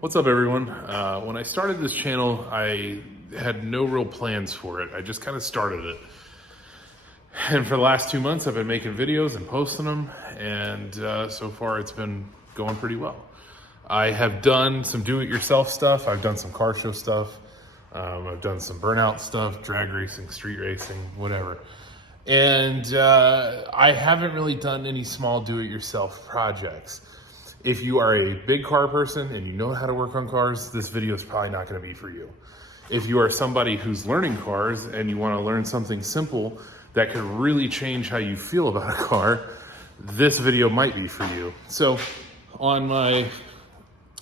What's up, everyone? When I started this channel, I had no real plans for it. I just kind of started it. And for the last 2 months, I've been making videos and posting them, and so far it's been going pretty well. I have done some do-it-yourself stuff. I've done some car show stuff. I've done some burnout stuff, drag racing, street racing, whatever. And I haven't really done any small do-it-yourself projects. If you are a big car person and you know how to work on cars, this video is probably not going to be for you. If you are somebody who's learning cars and you want to learn something simple that could really change how you feel about a car, this video might be for you. So on my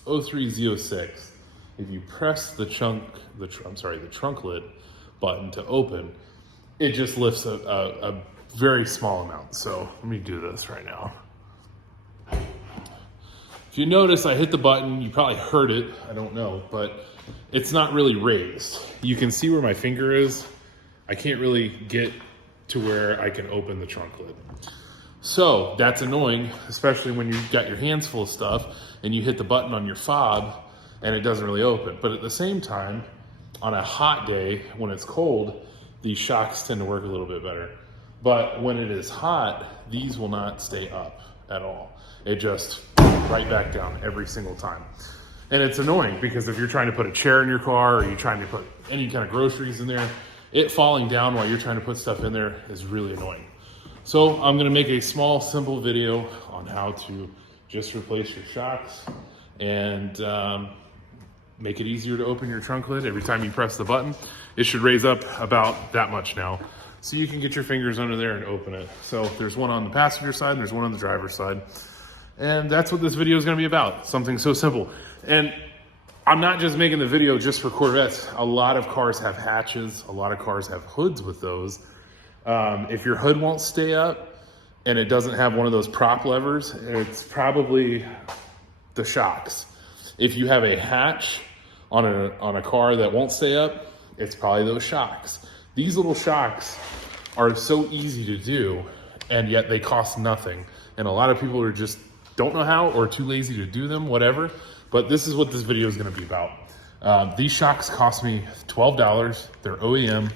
03 Z06, if you press the trunk lid button to open, it just lifts a very small amount. So let me do this right now. If you notice, I hit the button, you probably heard it, I don't know, but it's not really raised. You can see where my finger is. I can't really get to where I can open the trunk lid. So that's annoying, especially when you've got your hands full of stuff and you hit the button on your fob and it doesn't really open. But at the same time, on a hot day when it's cold, these shocks tend to work a little bit better. But when it is hot, these will not stay up at all. It just right back down every single time. And it's annoying because if you're trying to put a chair in your car or you're trying to put any kind of groceries in there, it falling down while you're trying to put stuff in there is really annoying. So I'm gonna make a small, simple video on how to just replace your shocks and make it easier to open your trunk lid. Every time you press the button, it should raise up about that much now. So you can get your fingers under there and open it. So there's one on the passenger side and there's one on the driver's side. And that's what this video is gonna be about, something so simple. And I'm not just making the video just for Corvettes. A lot of cars have hatches. A lot of cars have hoods with those. If your hood won't stay up and it doesn't have one of those prop levers, it's probably the shocks. If you have a hatch on a car that won't stay up, it's probably those shocks. These little shocks are so easy to do, and yet they cost nothing. And a lot of people are just don't know how or too lazy to do them, whatever. But this is what this video is gonna be about. These shocks cost me $12. They're OEM,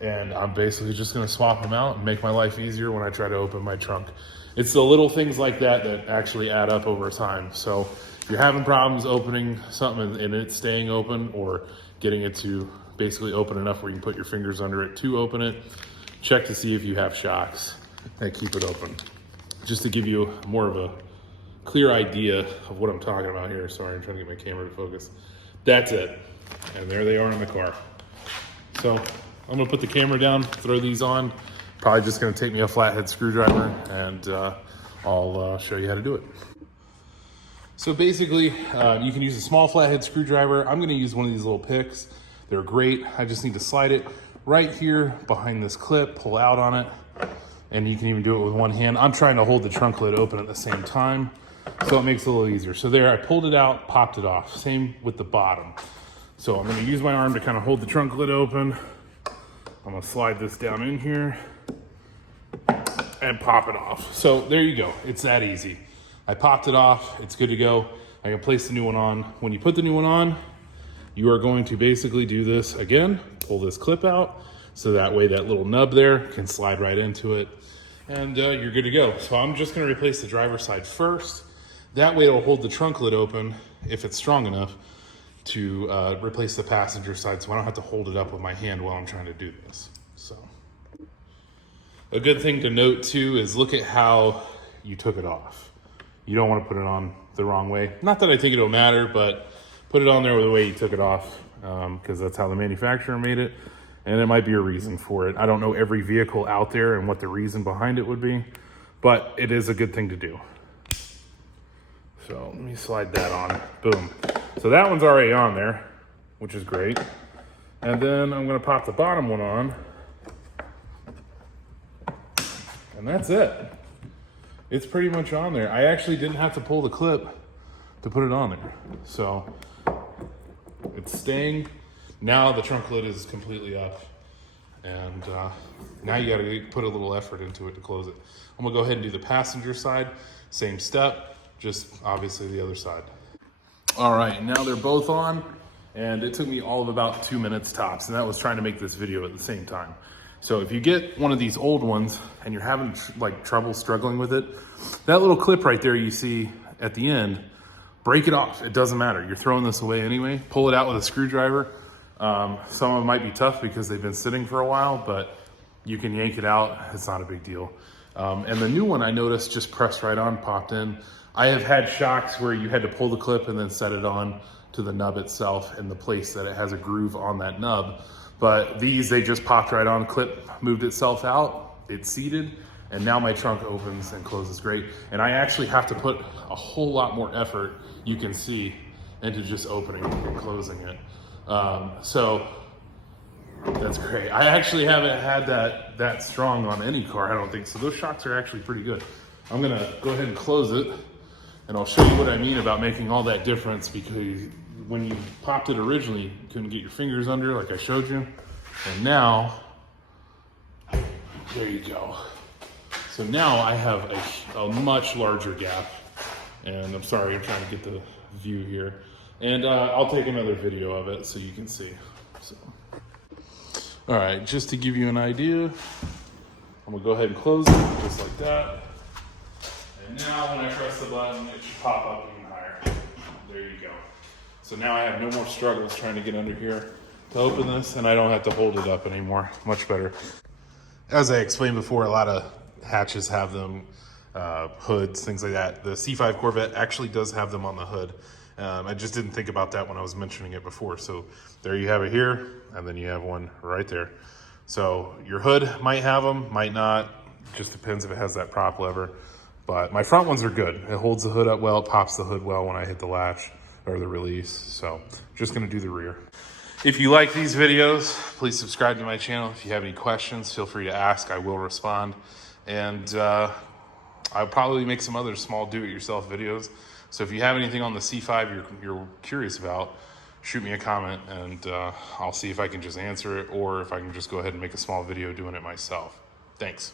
and I'm basically just gonna swap them out and make my life easier when I try to open my trunk. It's the little things like that that actually add up over time. So if you're having problems opening something and it's staying open or getting it to basically open enough where you can put your fingers under it to open it, check to see if you have shocks that keep it open. Just to give you more of a clear idea of what I'm talking about here. Sorry, I'm trying to get my camera to focus. That's it. And there they are in the car. So I'm gonna put the camera down, throw these on. Probably just gonna take me a flathead screwdriver and I'll show you how to do it. So basically, you can use a small flathead screwdriver. I'm gonna use one of these little picks. They're great. I just need to slide it right here behind this clip, pull out on it, and you can even do it with one hand. I'm trying to hold the trunk lid open at the same time, so it makes it a little easier. So there, I pulled it out, popped it off. Same with the bottom. So I'm gonna use my arm to kind of hold the trunk lid open. I'm gonna slide this down in here and pop it off. So there you go, it's that easy. I popped it off, it's good to go. I can place the new one on. When you put the new one on, you are going to basically do this again, pull this clip out, so that way that little nub there can slide right into it, and you're good to go. So I'm just gonna replace the driver's side first. That way it'll hold the trunk lid open, if it's strong enough, to replace the passenger side, so I don't have to hold it up with my hand while I'm trying to do this. So a good thing to note too is look at how you took it off. You don't wanna put it on the wrong way. Not that I think it'll matter, but put it on there the way you took it off, because that's how the manufacturer made it. And there might be a reason for it. I don't know every vehicle out there and what the reason behind it would be, but it is a good thing to do. So let me slide that on, boom. So that one's already on there, which is great. And then I'm gonna pop the bottom one on, and that's it. It's pretty much on there. I actually didn't have to pull the clip to put it on there. So it's staying. Now the trunk lid is completely up, and now you gotta put a little effort into it to close it. I'm gonna go ahead and do the passenger side, same step, just obviously the other side. All right, now they're both on, and it took me all of about 2 minutes tops, and that was trying to make this video at the same time. So if you get one of these old ones and you're having like trouble struggling with it, that little clip right there you see at the end, break it off. It doesn't matter. You're throwing this away anyway. Pull it out with a screwdriver. Some of them might be tough because they've been sitting for a while, but you can yank it out. It's not a big deal. And the new one I noticed just pressed right on, popped in. I have had shocks where you had to pull the clip and then set it on to the nub itself in the place that it has a groove on that nub. But these, they just popped right on, clip moved itself out, it's seated, and now my trunk opens and closes great. And I actually have to put a whole lot more effort, you can see, into just opening and closing it. So that's great. I actually haven't had that strong on any car, I don't think. So those shocks are actually pretty good. I'm gonna go ahead and close it, and I'll show you what I mean about making all that difference, because when you popped it originally, you couldn't get your fingers under like I showed you. And now, there you go. So now I have a much larger gap. And I'm sorry, I'm trying to get the view here. And I'll take another video of it so you can see. So. All right, just to give you an idea, I'm gonna go ahead and close it just like that. And now when I press the button, it should pop up even higher. There you go. So now I have no more struggles trying to get under here to open this, and I don't have to hold it up anymore. Much better. As I explained before, a lot of hatches have them, hoods, things like that. The C5 Corvette actually does have them on the hood. I just didn't think about that when I was mentioning it before. So there you have it here, and then you have one right there. So your hood might have them, might not. Just depends if it has that prop lever. But my front ones are good. It holds the hood up well, it pops the hood well when I hit the latch or the release. So just gonna do the rear. If you like these videos, please subscribe to my channel. If you have any questions, feel free to ask, I will respond. And I'll probably make some other small do-it-yourself videos. So if you have anything on the C5 you're curious about, shoot me a comment, and I'll see if I can just answer it, or if I can just go ahead and make a small video doing it myself. Thanks.